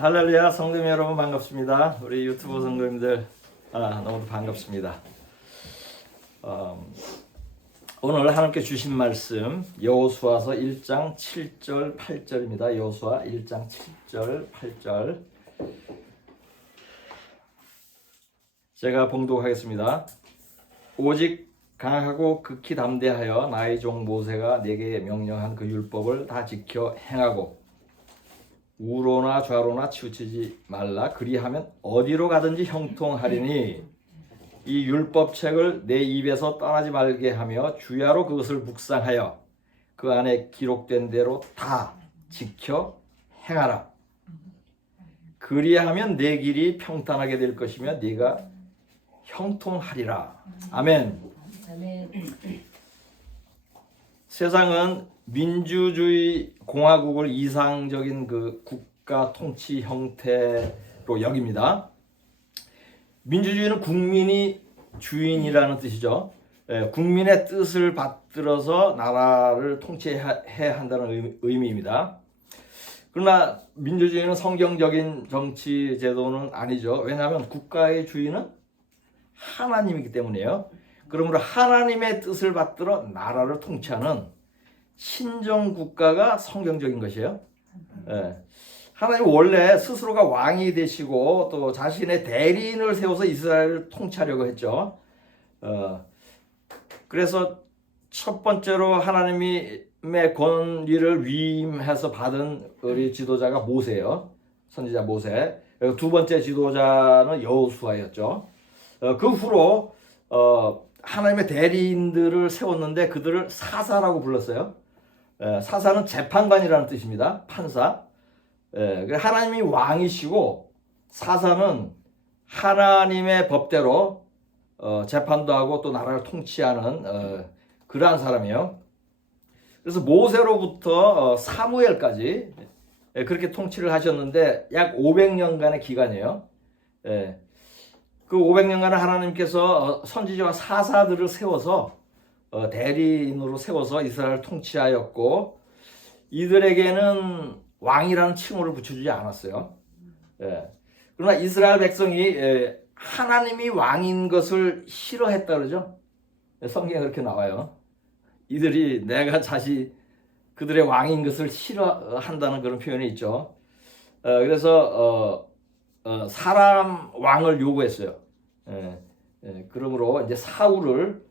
할렐루야, 성도님 여러분 반갑습니다. 우리 유튜브 성도님들 너무 반갑습니다. 오늘 하나님께 주신 말씀 여호수아서 1장 7절 8절입니다. 여호수아 1장 7절 8절 제가 봉독하겠습니다. 오직 강하고 극히 담대하여 나의 종 모세가 내게 명령한 그 율법을 다 지켜 행하고 우로나 좌로나 치우치지 말라. 그리하면 어디로 가든지 형통하리니 이 율법책을 내 입에서 떠나지 말게 하며 주야로 그것을 묵상하여 그 안에 기록된 대로 다 지켜 행하라. 그리하면 내 길이 평탄하게 될 것이며 네가 형통하리라. 아멘. 세상은 민주주의 공화국을 이상적인 그 국가 통치 형태로 여깁니다. 민주주의는 국민이 주인이라는 뜻이죠. 국민의 뜻을 받들어서 나라를 통치해야 한다는 의미입니다. 그러나 민주주의는 성경적인 정치 제도는 아니죠. 왜냐하면 국가의 주인은 하나님이기 때문이에요. 그러므로 하나님의 뜻을 받들어 나라를 통치하는 신정 국가가 성경적인 것이에요. 하나님 원래 스스로가 왕이 되시고 또 자신의 대리인을 세워서 이스라엘을 통치하려고 했죠. 그래서 첫 번째로 하나님의 권위를 위임해서 받은 우리 지도자가 모세예요. 선지자 모세. 두 번째 지도자는 여호수아였죠. 그 후로 하나님의 대리인들을 세웠는데 그들을 사사라고 불렀어요. 사사는 재판관이라는 뜻입니다. 판사. 하나님이 왕이시고 사사는 하나님의 법대로 재판도 하고 또 나라를 통치하는 그러한 사람이에요. 그래서 모세로부터 사무엘까지 그렇게 통치를 하셨는데 약 500년간의 기간이에요. 그 500년간은 하나님께서 선지자와 사사들을 세워서 대리인으로 세워서 이스라엘을 통치하였고 이들에게는 왕이라는 칭호를 붙여주지 않았어요. 그러나 이스라엘 백성이 하나님이 왕인 것을 싫어했다 그러죠. 성경에 그렇게 나와요. 이들이 내가 그들의 왕인 것을 싫어한다는 그런 표현이 있죠. 그래서 사람 왕을 요구했어요. 그러므로 이제 사울을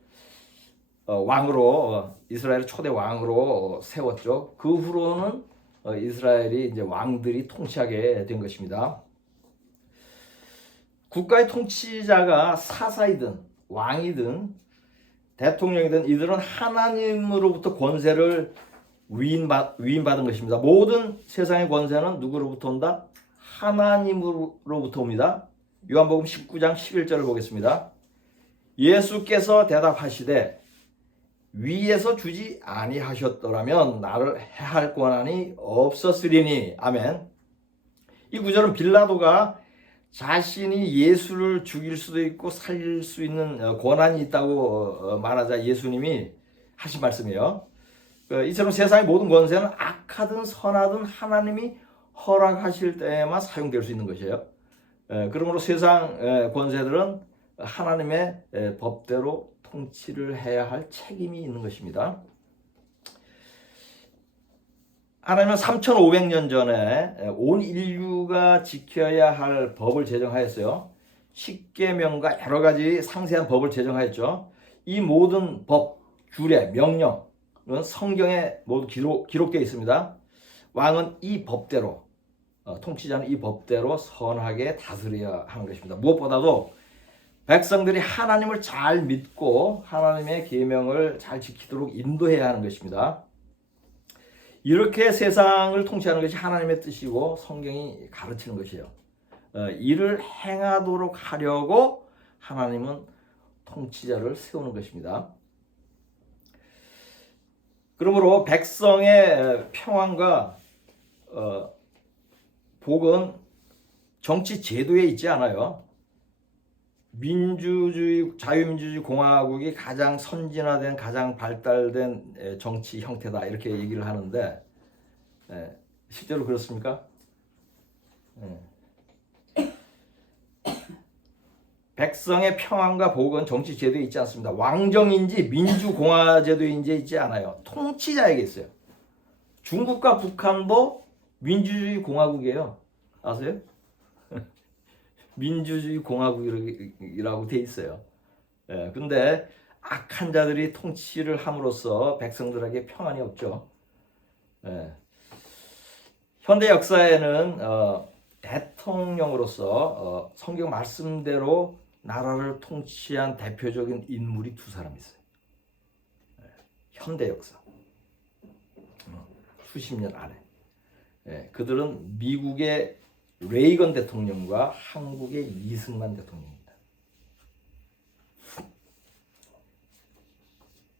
왕으로 이스라엘 초대 왕으로 세웠죠. 그 후로는 이스라엘이 이제 왕들이 통치하게 된 것입니다. 국가의 통치자가 사사이든 왕이든 대통령이든 이들은 하나님으로부터 권세를 위임받은 것입니다. 모든 세상의 권세는 누구로부터 온다? 하나님으로부터 옵니다. 요한복음 19장 11절을 보겠습니다. 예수께서 대답하시되 위에서 주지 아니하셨더라면 나를 해할 권한이 없었으리니. 아멘. 이 구절은 빌라도가 자신이 예수를 죽일 수도 있고 살릴 수 있는 권한이 있다고 말하자 예수님이 하신 말씀이에요. 이처럼 세상의 모든 권세는 악하든 선하든 하나님이 허락하실 때에만 사용될 수 있는 것이에요. 그러므로 세상 권세들은 하나님의 법대로 통치를 해야 할 책임이 있는 것입니다. 하나님은 3,500년 전에 온 인류가 지켜야 할 법을 제정하였어요. 십계명과 여러 가지 상세한 법을 제정하였죠. 이 모든 법, 규례, 명령은 성경에 모두 기록되어 있습니다. 왕은 이 법대로, 통치자는 이 법대로 선하게 다스려야 하는 것입니다. 무엇보다도 백성들이 하나님을 잘 믿고 하나님의 계명을 잘 지키도록 인도해야 하는 것입니다. 이렇게 세상을 통치하는 것이 하나님의 뜻이고 성경이 가르치는 것이에요. 이를 행하도록 하려고 하나님은 통치자를 세우는 것입니다. 그러므로 백성의 평안과 복은 정치 제도에 있지 않아요. 민주주의, 자유민주주의 공화국이 가장 선진화된, 가장 발달된 정치 형태다 이렇게 얘기를 하는데 실제로 그렇습니까? 백성의 평안과 복은 정치 제도에 있지 않습니다. 왕정인지 민주공화제도인지 있지 않아요. 통치자에게 있어요. 중국과 북한도 민주주의 공화국이에요. 아세요? 민주주의 공화국이라고 돼 있어요. 근데 악한 자들이 통치를 함으로써 백성들에게 평안이 없죠. 현대 역사에는 대통령으로서 성경 말씀대로 나라를 통치한 대표적인 인물이 두 사람 있어요. 현대 역사. 수십 년 안에. 그들은 미국의 레이건 대통령과 한국의 이승만 대통령입니다.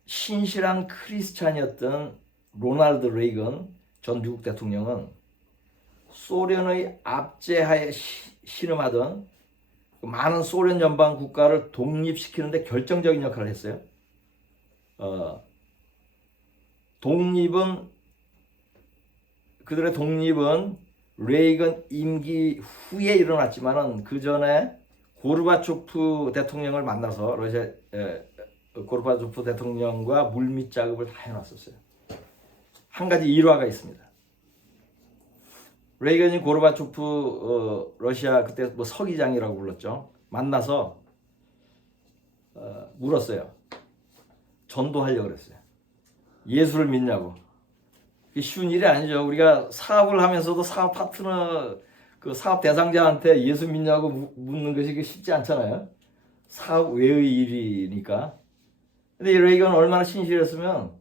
신실한 크리스찬이었던 로널드 레이건 전 미국 대통령은 소련의 압제하에 신음하던 많은 소련 연방 국가를 독립시키는 데 결정적인 역할을 했어요. 그들의 독립은 레이건 임기 후에 일어났지만은 그 전에 고르바초프 대통령을 만나서 러시아 고르바초프 대통령과 물밑 작업을 다 해놨었어요. 한 가지 일화가 있습니다. 레이건이 고르바초프 러시아 그때 뭐 서기장이라고 불렀죠. 만나서 물었어요. 전도하려고 그랬어요. 예수를 믿냐고. 쉬운 일이 아니죠. 우리가 사업을 하면서도 사업 파트너, 그 사업 대상자한테 예수 믿냐고 묻는 것이 쉽지 않잖아요. 사업 외의 일이니까. 근데 레이건은 얼마나 신실했으면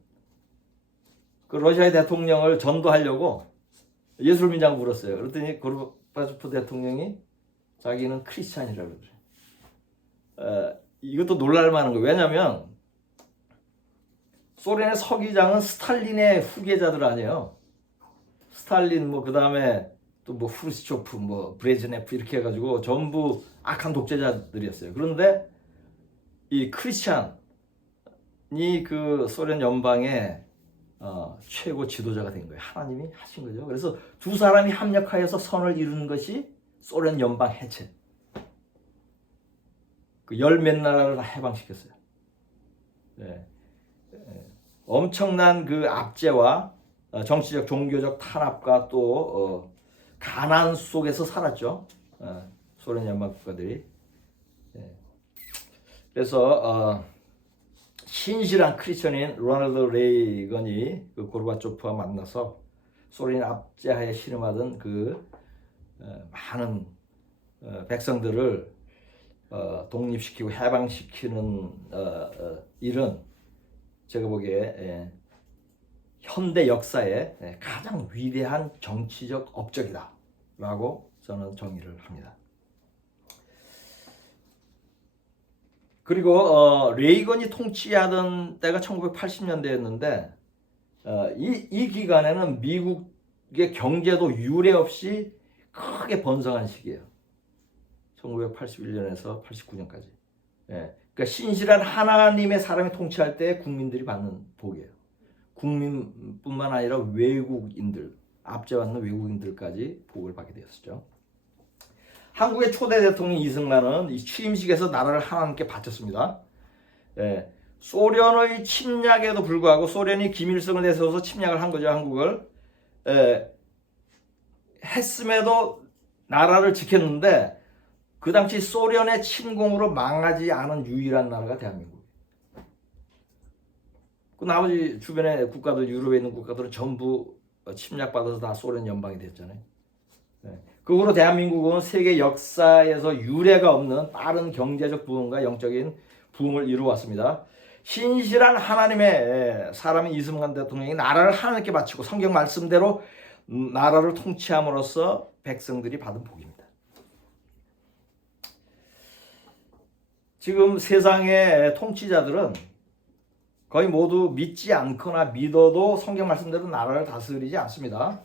그 러시아의 대통령을 전도하려고 예수를 믿냐고 물었어요. 그랬더니 고르바초프 대통령이 자기는 크리스찬이라고 그래요. 이것도 놀랄만한 거예요. 왜냐하면 소련의 서기장은 스탈린의 후계자들 아니에요. 스탈린 뭐 그다음에 또 뭐 후르시초프 뭐 브레즈네프 이렇게 해가지고 전부 악한 독재자들이었어요. 그런데 이 크리스찬이 그 소련 연방의 최고 지도자가 된 거예요. 하나님이 하신 거죠. 그래서 두 사람이 합력하여서 선을 이룬 것이 소련 연방 해체. 그 열 몇 나라를 다 해방시켰어요. 엄청난 그 압제와 정치적 종교적 탄압과 또 가난 속에서 살았죠. 소련 연방 국가들이. 그래서 신실한 크리스천인 로널드 레이건이 그 고르바초프와 만나서 소련 압제하에 신음하던 그 많은 백성들을 독립시키고 해방시키는 일은 제가 보기에 현대 역사의 가장 위대한 정치적 업적이다 라고 저는 정의를 합니다. 그리고 레이건이 통치하던 때가 1980년대였는데 이 기간에는 미국의 경제도 유례 없이 크게 번성한 시기예요. 1981년에서 89년까지. 그러니까 신실한 하나님의 사람이 통치할 때 국민들이 받는 복이에요. 국민뿐만 아니라 외국인들, 압제받는 외국인들까지 복을 받게 되었죠. 한국의 초대 대통령 이승만은 이 취임식에서 나라를 하나님께 바쳤습니다. 소련의 침략에도 불구하고 소련이 김일성을 내세워서 침략을 한 거죠, 한국을. 했음에도 나라를 지켰는데 그 당시 소련의 침공으로 망하지 않은 유일한 나라가 대한민국이에요. 그 나머지 주변의 국가들, 유럽에 있는 국가들은 전부 침략받아서 다 소련 연방이 됐잖아요. 그 후로 대한민국은 세계 역사에서 유례가 없는 빠른 경제적 부흥과 영적인 부흥을 이루어왔습니다. 신실한 하나님의 사람인 이승만 대통령이 나라를 하나님께 바치고 성경 말씀대로 나라를 통치함으로써 백성들이 받은 복입니다. 지금 세상의 통치자들은 거의 모두 믿지 않거나 믿어도 성경 말씀대로 나라를 다스리지 않습니다.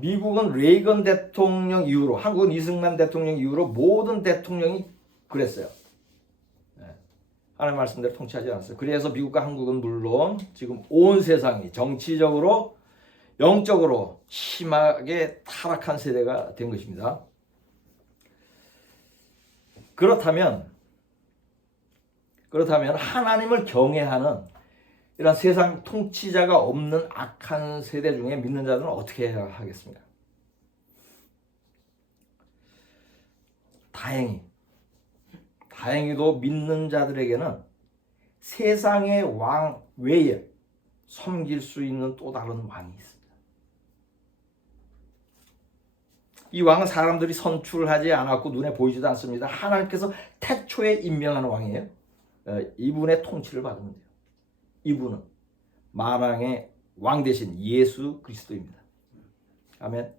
미국은 레이건 대통령 이후로, 한국은 이승만 대통령 이후로 모든 대통령이 그랬어요. 하나님 말씀대로 통치하지 않았어요. 그래서 미국과 한국은 물론 지금 온 세상이 정치적으로 영적으로 심하게 타락한 세대가 된 것입니다. 그렇다면 하나님을 경외하는 이런 세상 통치자가 없는 악한 세대 중에 믿는 자들은 어떻게 해야 하겠습니까? 다행히도 믿는 자들에게는 세상의 왕 외에 섬길 수 있는 또 다른 왕이 있습니다. 이 왕은 사람들이 선출하지 않았고 눈에 보이지도 않습니다. 하나님께서 태초에 임명하는 왕이에요. 이분의 통치를 받으면 돼요. 이분은 만왕의 왕 대신 예수 그리스도입니다. 아멘.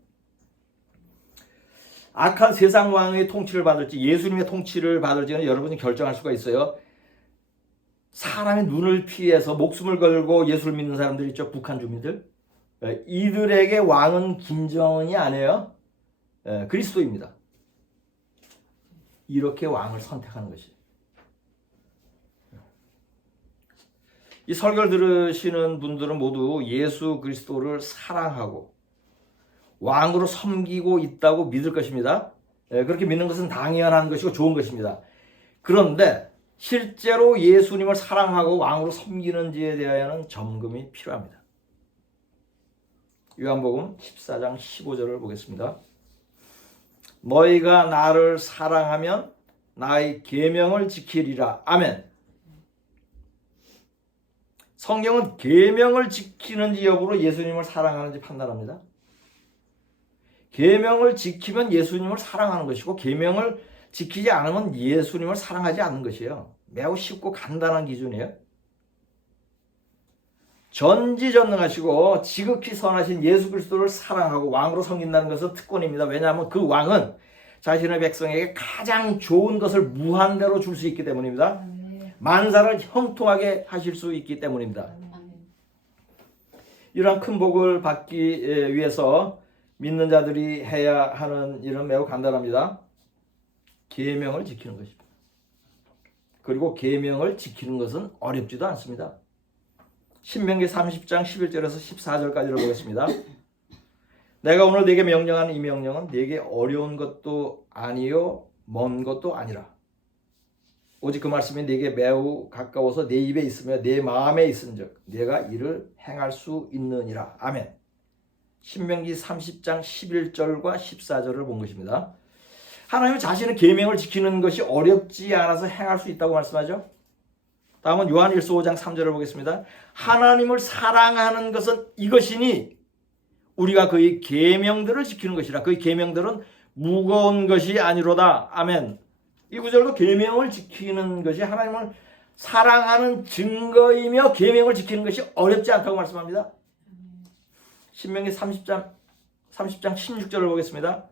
악한 세상 왕의 통치를 받을지 예수님의 통치를 받을지는 여러분이 결정할 수가 있어요. 사람의 눈을 피해서 목숨을 걸고 예수를 믿는 사람들 있죠. 북한 주민들. 이들에게 왕은 김정은이 아니에요. 그리스도입니다. 이렇게 왕을 선택하는 것이. 이 설교를 들으시는 분들은 모두 예수 그리스도를 사랑하고 왕으로 섬기고 있다고 믿을 것입니다. 그렇게 믿는 것은 당연한 것이고 좋은 것입니다. 그런데 실제로 예수님을 사랑하고 왕으로 섬기는지에 대하여는 점검이 필요합니다. 요한복음 14장 15절을 보겠습니다. 너희가 나를 사랑하면 나의 계명을 지키리라. 아멘. 성경은 계명을 지키는지 여부로 예수님을 사랑하는지 판단합니다. 계명을 지키면 예수님을 사랑하는 것이고 계명을 지키지 않으면 예수님을 사랑하지 않는 것이에요. 매우 쉽고 간단한 기준이에요. 전지전능하시고 지극히 선하신 예수 그리스도를 사랑하고 왕으로 섬긴다는 것은 특권입니다. 왜냐하면 그 왕은 자신의 백성에게 가장 좋은 것을 무한대로 줄 수 있기 때문입니다. 만사를 형통하게 하실 수 있기 때문입니다. 이러한 큰 복을 받기 위해서 믿는 자들이 해야 하는 일은 매우 간단합니다. 계명을 지키는 것입니다. 그리고 계명을 지키는 것은 어렵지도 않습니다. 신명기 30장 11절에서 14절까지를 보겠습니다. 내가 오늘 네게 명령하는 이 명령은 네게 어려운 것도 아니요 먼 것도 아니라 오직 그 말씀이 네게 매우 가까워서 네 입에 있으며 네 마음에 있은즉 네가 이를 행할 수 있느니라. 아멘. 신명기 30장 11절과 14절을 본 것입니다. 하나님은 자신의 계명을 지키는 것이 어렵지 않아서 행할 수 있다고 말씀하죠. 다음은 요한일서 5장 3절을 보겠습니다. 하나님을 사랑하는 것은 이것이니 우리가 그의 계명들을 지키는 것이라. 그의 계명들은 무거운 것이 아니로다. 아멘. 이 구절도 계명을 지키는 것이 하나님을 사랑하는 증거이며 계명을 지키는 것이 어렵지 않다고 말씀합니다. 신명기 30장 16절을 보겠습니다.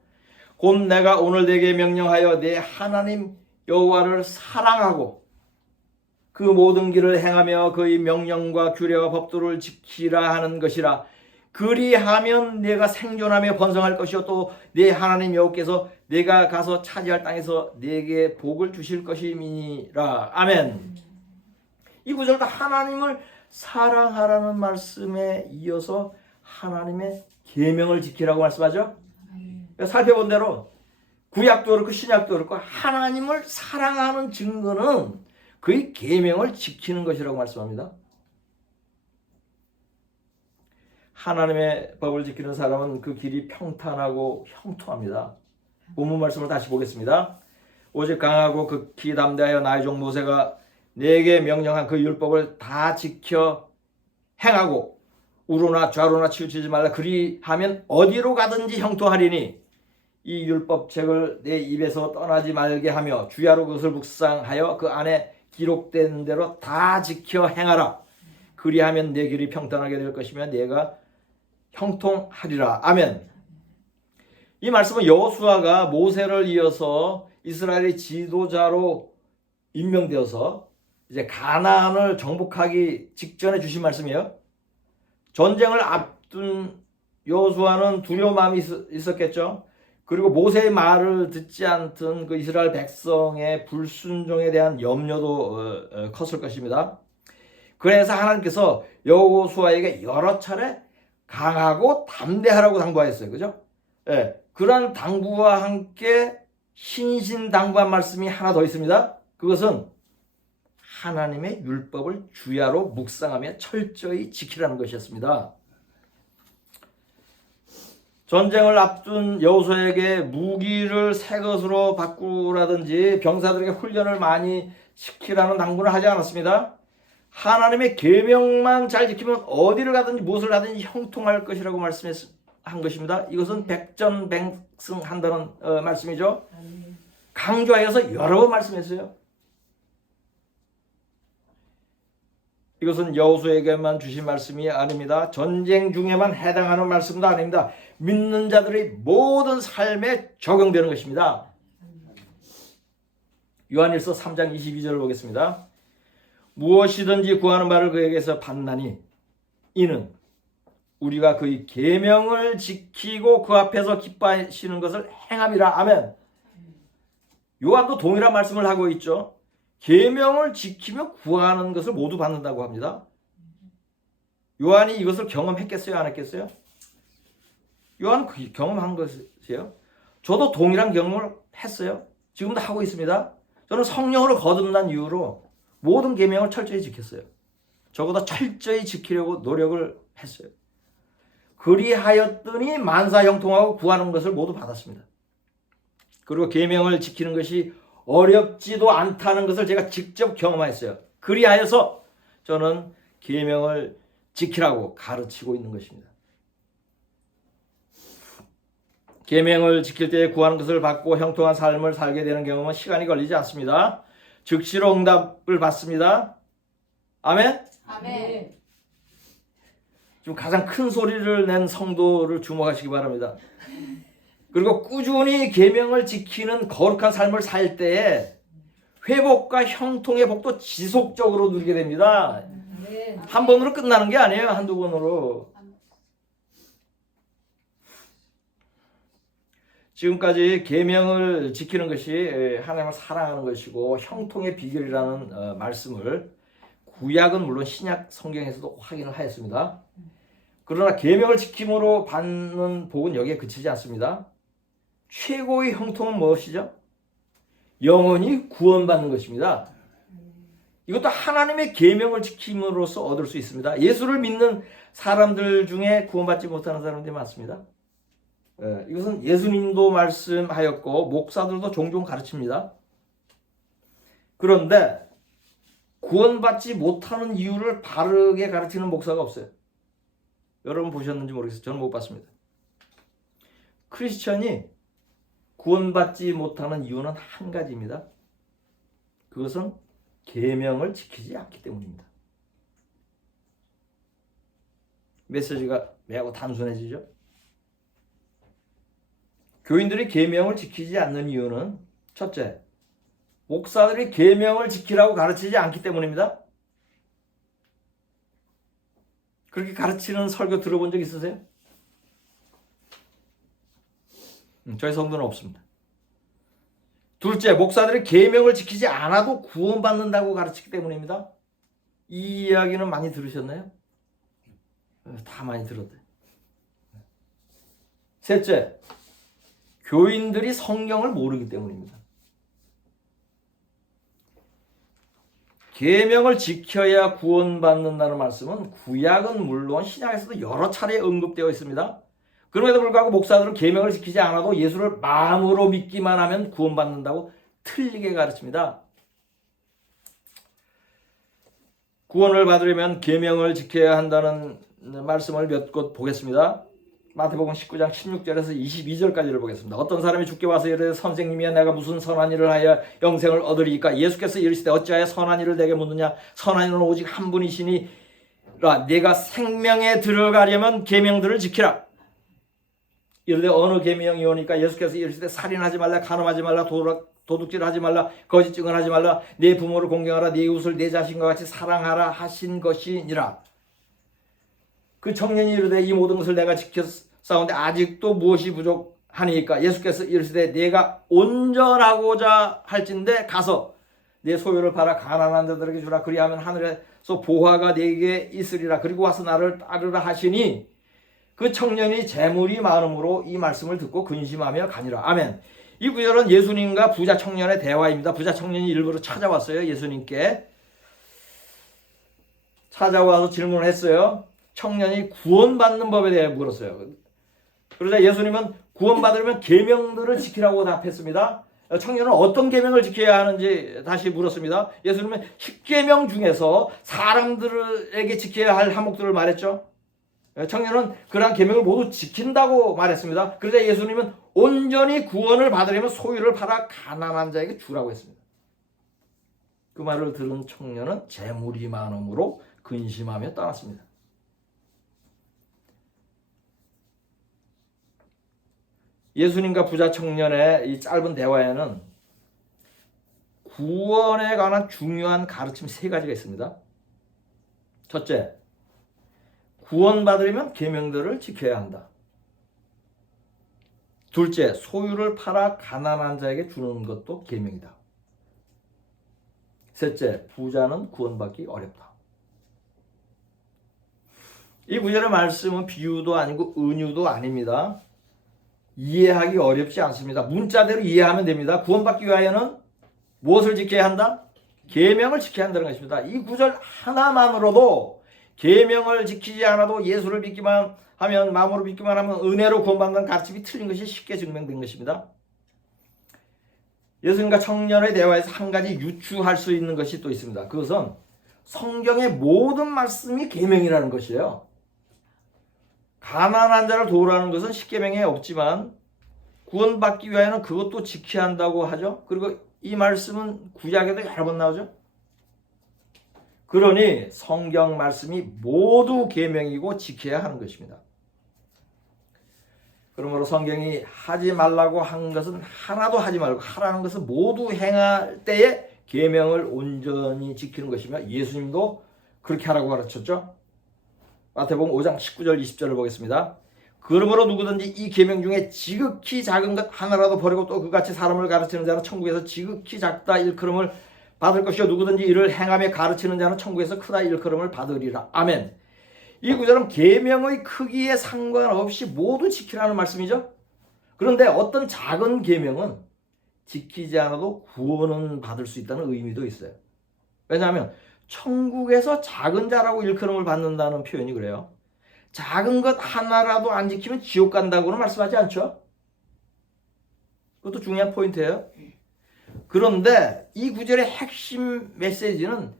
곧 내가 오늘 네게 명령하여 네 하나님 여호와를 사랑하고 그 모든 길을 행하며 그의 명령과 규례와 법도를 지키라 하는 것이라. 그리하면 네가 생존하며 번성할 것이요 또 네 하나님 여호와께서 네가 가서 차지할 땅에서 네게 복을 주실 것임이니라. 아멘. 이 구절도 하나님을 사랑하라는 말씀에 이어서 하나님의 계명을 지키라고 말씀하죠. 살펴본 대로 구약도 그렇고 신약도 그렇고 하나님을 사랑하는 증거는 그의 계명을 지키는 것이라고 말씀합니다. 하나님의 법을 지키는 사람은 그 길이 평탄하고 형통합니다. 본문 말씀을 다시 보겠습니다. 오직 강하고 극히 담대하여 나의 종 모세가 내게 명령한 그 율법을 다 지켜 행하고 우로나 좌로나 치우치지 말라. 그리하면 어디로 가든지 형통하리니 이 율법책을 내 입에서 떠나지 말게 하며 주야로 그것을 묵상하여 그 안에 기록된 대로 다 지켜 행하라. 그리하면 내 길이 평탄하게 될 것이며 내가 형통하리라. 아멘. 이 말씀은 여호수아가 모세를 이어서 이스라엘의 지도자로 임명되어서 이제 가나안을 정복하기 직전에 주신 말씀이에요. 전쟁을 앞둔 여호수아는 두려운 마음이 있었겠죠. 그리고 모세의 말을 듣지 않던 그 이스라엘 백성의 불순종에 대한 염려도 컸을 것입니다. 그래서 하나님께서 여호수아에게 여러 차례 강하고 담대하라고 당부하였어요. 그죠? 예. 그러한 당부와 함께 신신당부한 말씀이 하나 더 있습니다. 그것은 하나님의 율법을 주야로 묵상하며 철저히 지키라는 것이었습니다. 전쟁을 앞둔 여호수아에게 무기를 새 것으로 바꾸라든지 병사들에게 훈련을 많이 시키라는 당부를 하지 않았습니다. 하나님의 계명만 잘 지키면 어디를 가든지 무엇을 하든지 형통할 것이라고 말씀한 것입니다. 이것은 백전백승한다는 말씀이죠. 강조하여서 여러 번 말씀했어요. 이것은 여호수아에게만 주신 말씀이 아닙니다. 전쟁 중에만 해당하는 말씀도 아닙니다. 믿는 자들의 모든 삶에 적용되는 것입니다. 요한일서 3장 22절을 보겠습니다. 무엇이든지 구하는 바를 그에게서 받나니 이는 우리가 그의 계명을 지키고 그 앞에서 기뻐하시는 것을 행함이라. 아멘. 요한도 동일한 말씀을 하고 있죠. 계명을 지키며 구하는 것을 모두 받는다고 합니다. 요한이 이것을 경험했겠어요? 안 했겠어요? 요한 경험한 것이에요. 저도 동일한 경험을 했어요. 지금도 하고 있습니다. 저는 성령으로 거듭난 이후로 모든 계명을 철저히 지켰어요. 적어도 철저히 지키려고 노력을 했어요. 그리하였더니 만사형통하고 구하는 것을 모두 받았습니다. 그리고 계명을 지키는 것이 어렵지도 않다는 것을 제가 직접 경험했어요. 그리하여서 저는 계명을 지키라고 가르치고 있는 것입니다. 계명을 지킬 때 구하는 것을 받고 형통한 삶을 살게 되는 경험은 시간이 걸리지 않습니다. 즉시로 응답을 받습니다. 아멘? 아멘. 지금 가장 큰 소리를 낸 성도를 주목하시기 바랍니다. 그리고 꾸준히 계명을 지키는 거룩한 삶을 살 때에 회복과 형통의 복도 지속적으로 누리게 됩니다. 한 번으로 끝나는 게 아니에요. 한두 번으로. 지금까지 계명을 지키는 것이 하나님을 사랑하는 것이고 형통의 비결이라는 말씀을 구약은 물론 신약 성경에서도 확인을 하였습니다. 그러나 계명을 지킴으로 받는 복은 여기에 그치지 않습니다. 최고의 형통은 무엇이죠? 영원히 구원받는 것입니다. 이것도 하나님의 계명을 지킴으로써 얻을 수 있습니다. 예수를 믿는 사람들 중에 구원받지 못하는 사람들이 많습니다. 이것은 예수님도 말씀하였고 목사들도 종종 가르칩니다. 그런데 구원받지 못하는 이유를 바르게 가르치는 목사가 없어요. 여러분 보셨는지 모르겠어요. 저는 못 봤습니다. 크리스천이 구원받지 못하는 이유는 한 가지입니다. 그것은 계명을 지키지 않기 때문입니다. 메시지가 매우 단순해지죠. 교인들이 계명을 지키지 않는 이유는 첫째, 목사들이 계명을 지키라고 가르치지 않기 때문입니다. 그렇게 가르치는 설교 들어본 적 있으세요? 저희 성도는 없습니다. 둘째, 목사들이 계명을 지키지 않아도 구원받는다고 가르치기 때문입니다. 이 이야기는 많이 들으셨나요? 다 많이 들었대요. 셋째, 교인들이 성경을 모르기 때문입니다. 계명을 지켜야 구원받는다는 말씀은 구약은 물론 신약에서도 여러 차례 언급되어 있습니다. 그럼에도 불구하고 목사들은 계명을 지키지 않아도 예수를 마음으로 믿기만 하면 구원받는다고 틀리게 가르칩니다. 구원을 받으려면 계명을 지켜야 한다는 말씀을 몇 곳 보겠습니다. 마태복음 19장 16절에서 22절까지를 보겠습니다. 어떤 사람이 주께 와서 이르되 선생님이여 내가 무슨 선한 일을 하여 영생을 얻으리이까? 예수께서 이르시되 어찌하여 선한 일을 내게 묻느냐? 선한 일은 오직 한 분이시니라. 내가 생명에 들어가려면 계명들을 지키라. 이르되 어느 계명이 오니까? 예수께서 이르시되 살인하지 말라, 간음하지 말라, 도둑질하지 말라, 거짓 증언하지 말라, 네 부모를 공경하라, 네 이웃을 내 자신과 같이 사랑하라 하신 것이니라. 그 청년이 이르되 이 모든 것을 내가 지켰사온데 아직도 무엇이 부족하니까? 예수께서 이르시되 내가 온전하고자 할진대 가서 내 소유를 팔아 가난한 자들에게 주라. 그리하면 하늘에서 보화가 네게 있으리라. 그리고 와서 나를 따르라 하시니 그 청년이 재물이 많음으로 이 말씀을 듣고 근심하며 가니라. 아멘. 이 구절은 예수님과 부자 청년의 대화입니다. 부자 청년이 일부러 찾아왔어요. 예수님께 찾아와서 질문을 했어요. 청년이 구원받는 법에 대해 물었어요. 그러자 예수님은 구원받으려면 계명들을 지키라고 답했습니다. 청년은 어떤 계명을 지켜야 하는지 다시 물었습니다. 예수님은 10계명 중에서 사람들에게 지켜야 할 항목들을 말했죠. 청년은 그러한 계명을 모두 지킨다고 말했습니다. 그러자 예수님은 온전히 구원을 받으려면 소유를 팔아 가난한 자에게 주라고 했습니다. 그 말을 들은 청년은 재물이 많음으로 근심하며 떠났습니다. 예수님과 부자 청년의 이 짧은 대화에는 구원에 관한 중요한 가르침 3가지가 있습니다. 첫째, 구원받으려면 계명들을 지켜야 한다. 둘째, 소유를 팔아 가난한 자에게 주는 것도 계명이다. 셋째, 부자는 구원받기 어렵다. 이 구절의 말씀은 비유도 아니고 은유도 아닙니다. 이해하기 어렵지 않습니다. 문자대로 이해하면 됩니다. 구원받기 위하여는 무엇을 지켜야 한다? 계명을 지켜야 한다는 것입니다. 이 구절 하나만으로도 계명을 지키지 않아도 예수를 믿기만 하면, 마음으로 믿기만 하면 은혜로 구원받는 가르침이 틀린 것이 쉽게 증명된 것입니다. 예수님과 청년의 대화에서 한 가지 유추할 수 있는 것이 또 있습니다. 그것은 성경의 모든 말씀이 계명이라는 것이에요. 가난한 자를 도우라는 것은 10계명에 없지만 구원받기 위하여는 그것도 지켜야 한다고 하죠. 그리고 이 말씀은 구약에도 여러 번 나오죠. 그러니 성경 말씀이 모두 계명이고 지켜야 하는 것입니다. 그러므로 성경이 하지 말라고 한 것은 하나도 하지 말고 하라는 것은 모두 행할 때에 계명을 온전히 지키는 것이며 예수님도 그렇게 하라고 가르쳤죠. 마태복음 5장 19절 20절을 보겠습니다. 그러므로 누구든지 이 계명 중에 지극히 작은 것 하나라도 버리고 또 그같이 사람을 가르치는 자는 천국에서 지극히 작다 일컬음을 받을 것이요 누구든지 이를 행하며 가르치는 자는 천국에서 크다 일컬음을 받으리라. 아멘. 이 구절은 계명의 크기에 상관없이 모두 지키라는 말씀이죠. 그런데 어떤 작은 계명은 지키지 않아도 구원은 받을 수 있다는 의미도 있어요. 왜냐하면 천국에서 작은 자라고 일컬음을 받는다는 표현이 그래요. 작은 것 하나라도 안 지키면 지옥 간다고는 말씀하지 않죠. 그것도 중요한 포인트예요. 그런데 이 구절의 핵심 메시지는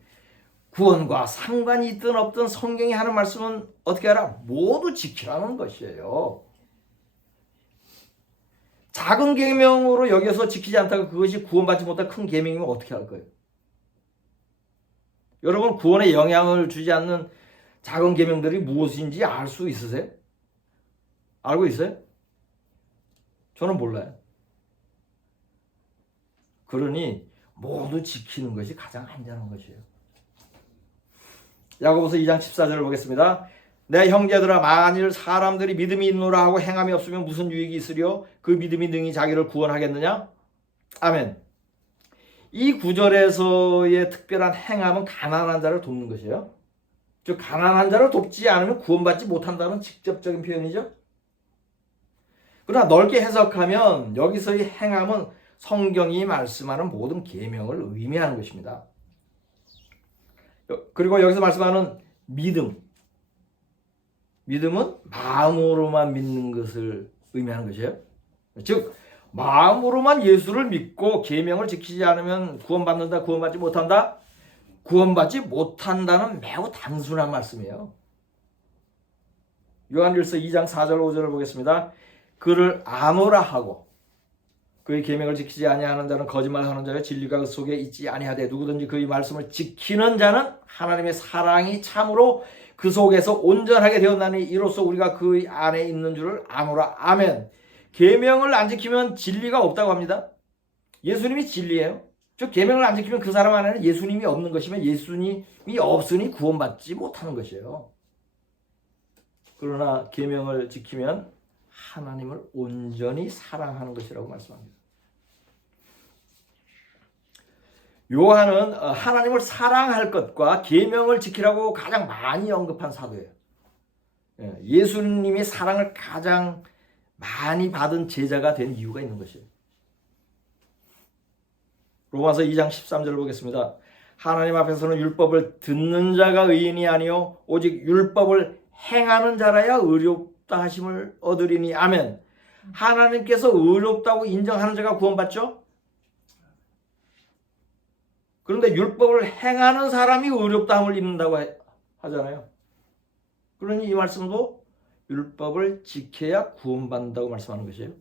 구원과 상관이 있든 없든 성경이 하는 말씀은 어떻게 하라? 모두 지키라는 것이에요. 작은 계명으로 여겨서 지키지 않다가 그것이 구원받지 못한 큰 계명이면 어떻게 할 거예요? 여러분 구원에 영향을 주지 않는 작은 계명들이 무엇인지 알 수 있으세요? 알고 있어요? 저는 몰라요. 그러니 모두 지키는 것이 가장 안전한 것이에요. 야고보서 2장 14절을 보겠습니다. 내 형제들아 만일 사람들이 믿음이 있노라 하고 행함이 없으면 무슨 유익이 있으리요? 그 믿음이 능히 자기를 구원하겠느냐? 아멘. 이 구절에서의 특별한 행함은 가난한 자를 돕는 것이에요. 즉 가난한 자를 돕지 않으면 구원받지 못한다는 직접적인 표현이죠. 그러나 넓게 해석하면 여기서의 행함은 성경이 말씀하는 모든 계명을 의미하는 것입니다. 그리고 여기서 말씀하는 믿음은 마음으로만 믿는 것을 의미하는 것이에요. 즉 마음으로만 예수를 믿고 계명을 지키지 않으면 구원받는다, 구원받지 못한다? 구원받지 못한다는 매우 단순한 말씀이에요. 요한일서 2장 4절 5절을 보겠습니다. 그를 아노라 하고 그의 계명을 지키지 아니하는 자는 거짓말하는 자요 진리가 그 속에 있지 아니하되 누구든지 그의 말씀을 지키는 자는 하나님의 사랑이 참으로 그 속에서 온전하게 되었나니 이로써 우리가 그 안에 있는 줄을 아노라. 아멘. 계명을 안 지키면 진리가 없다고 합니다. 예수님이 진리예요. 즉 계명을 안 지키면 그 사람 안에는 예수님이 없는 것이면 예수님이 없으니 구원받지 못하는 것이에요. 그러나 계명을 지키면 하나님을 온전히 사랑하는 것이라고 말씀합니다. 요한은 하나님을 사랑할 것과 계명을 지키라고 가장 많이 언급한 사도예요. 예수님이 사랑을 가장 많이 받은 제자가 된 이유가 있는 것이에요. 로마서 2장 13절을 보겠습니다. 하나님 앞에서는 율법을 듣는 자가 의인이 아니요 오직 율법을 행하는 자라야 의롭다 하심을 얻으리니 아멘. 하나님께서 의롭다고 인정하는 자가 구원받죠? 그런데 율법을 행하는 사람이 의롭다함을 입는다고 하잖아요. 그러니 이 말씀도 율법을 지켜야 구원받는다고 말씀하는 것이에요.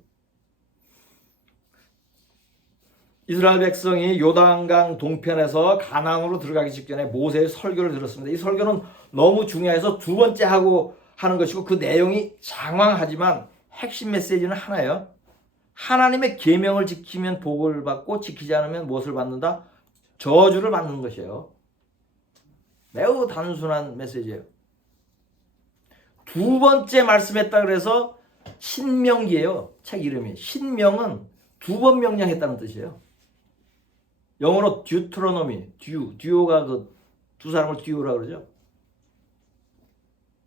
이스라엘 백성이 요단강 동편에서 가나안으로 들어가기 직전에 모세의 설교를 들었습니다. 이 설교는 너무 중요해서 두 번째 하고 하는 것이고 그 내용이 장황하지만 핵심 메시지는 하나예요. 하나님의 계명을 지키면 복을 받고 지키지 않으면 무엇을 받는다? 저주를 받는 것이에요. 매우 단순한 메시지예요. 두 번째 말씀했다 그래서 신명기예요. 책 이름이. 신명은 두 번 명령했다는 뜻이에요. 영어로 듀트로노미, 듀오가 그 두 사람을 듀오라 그러죠.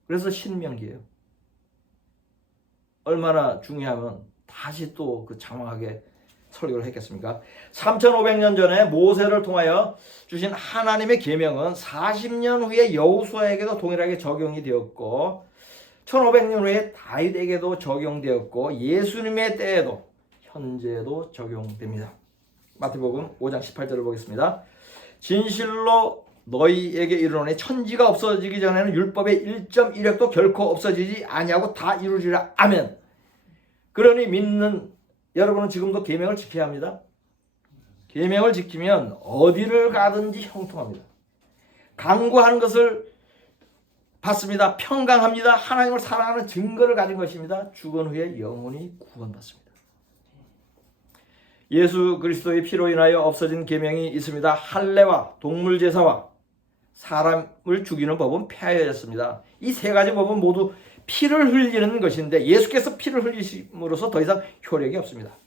그래서 신명기예요. 얼마나 중요하면 다시 또 그 장황하게 설교를 했겠습니까? 3500년 전에 모세를 통하여 주신 하나님의 계명은 40년 후에 여호수아에게도 동일하게 적용이 되었고 1500년 후에 다윗에게도 적용되었고 예수님의 때에도 현재도 적용됩니다. 마태복음 5장 18절을 보겠습니다. 진실로 너희에게 이르노니 천지가 없어지기 전에는 율법의 1.1획도 결코 없어지지 아니하고 다 이루리라. 아멘. 그러니 믿는 여러분은 지금도 계명을 지켜야 합니다. 계명을 지키면 어디를 가든지 형통합니다. 강구하는 것을 받습니다. 평강합니다. 하나님을 사랑하는 증거를 가진 것입니다. 죽은 후에 영원히 구원받습니다. 예수 그리스도의 피로 인하여 없어진 계명이 있습니다. 할례와 동물 제사와 사람을 죽이는 법은 폐하였습니다. 이 세 가지 법은 모두 피를 흘리는 것인데 예수께서 피를 흘리심으로써 더 이상 효력이 없습니다.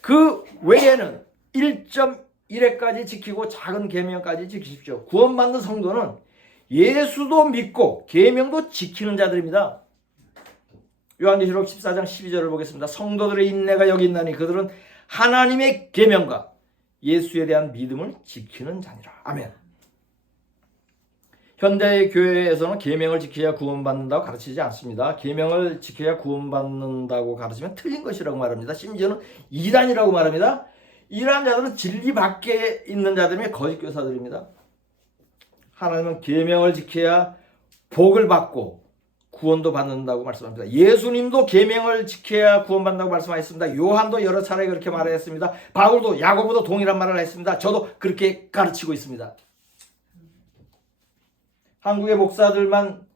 그 외에는 1.1회까지 지키고 작은 계명까지 지키십시오. 구원받는 성도는 예수도 믿고 계명도 지키는 자들입니다. 요한계시록 14장 12절을 보겠습니다. 성도들의 인내가 여기 있나니 그들은 하나님의 계명과 예수에 대한 믿음을 지키는 자니라. 아멘. 현대의 교회에서는 계명을 지켜야 구원받는다고 가르치지 않습니다. 계명을 지켜야 구원받는다고 가르치면 틀린 것이라고 말합니다. 심지어는 이단이라고 말합니다. 이러한 자들은 진리 밖에 있는 자들이 거짓 교사들입니다. 하나님은 계명을 지켜야 복을 받고 구원도 받는다고 말씀합니다. 예수님도 계명을 지켜야 구원받는다고 말씀하셨습니다. 요한도 여러 차례 그렇게 말했습니다. 바울도 야고보도 동일한 말을 했습니다. 저도 그렇게 가르치고 있습니다. 한국의 목사들만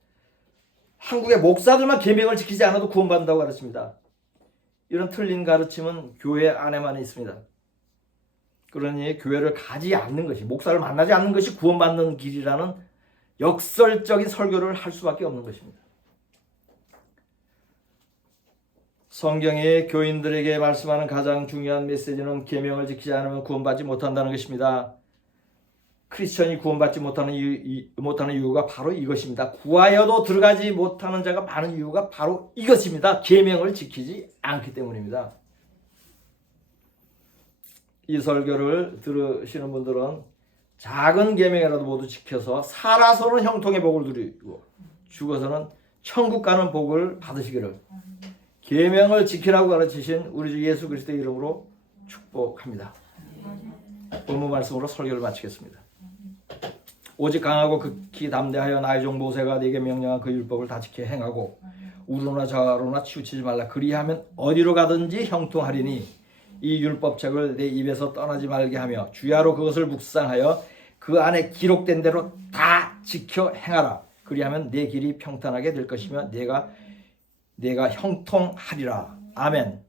계명을 지키지 않아도 구원받는다고 가르칩니다. 이런 틀린 가르침은 교회 안에만 있습니다. 그러니 교회를 가지 않는 것이, 목사를 만나지 않는 것이 구원받는 길이라는 역설적인 설교를 할 수밖에 없는 것입니다. 성경이 교인들에게 말씀하는 가장 중요한 메시지는 계명을 지키지 않으면 구원받지 못한다는 것입니다. 크리스천이 구원받지 못하는 이유가 바로 이것입니다. 구하여도 들어가지 못하는 자가 많은 이유가 바로 이것입니다. 계명을 지키지 않기 때문입니다. 이 설교를 들으시는 분들은 작은 계명이라도 모두 지켜서 살아서는 형통의 복을 누리고 죽어서는 천국 가는 복을 받으시기를 계명을 지키라고 가르치신 우리 주 예수 그리스도의 이름으로 축복합니다. 본문 말씀으로 설교를 마치겠습니다. 오직 강하고 극히 담대하여 나의 종 모세가 네게 명령한 그 율법을 다 지켜 행하고 우로나 좌로나 치우치지 말라. 그리하면 어디로 가든지 형통하리니 이 율법책을 내 입에서 떠나지 말게 하며 주야로 그것을 묵상하여 그 안에 기록된 대로 다 지켜 행하라. 그리하면 내 길이 평탄하게 될 것이며 내가 형통하리라. 아멘.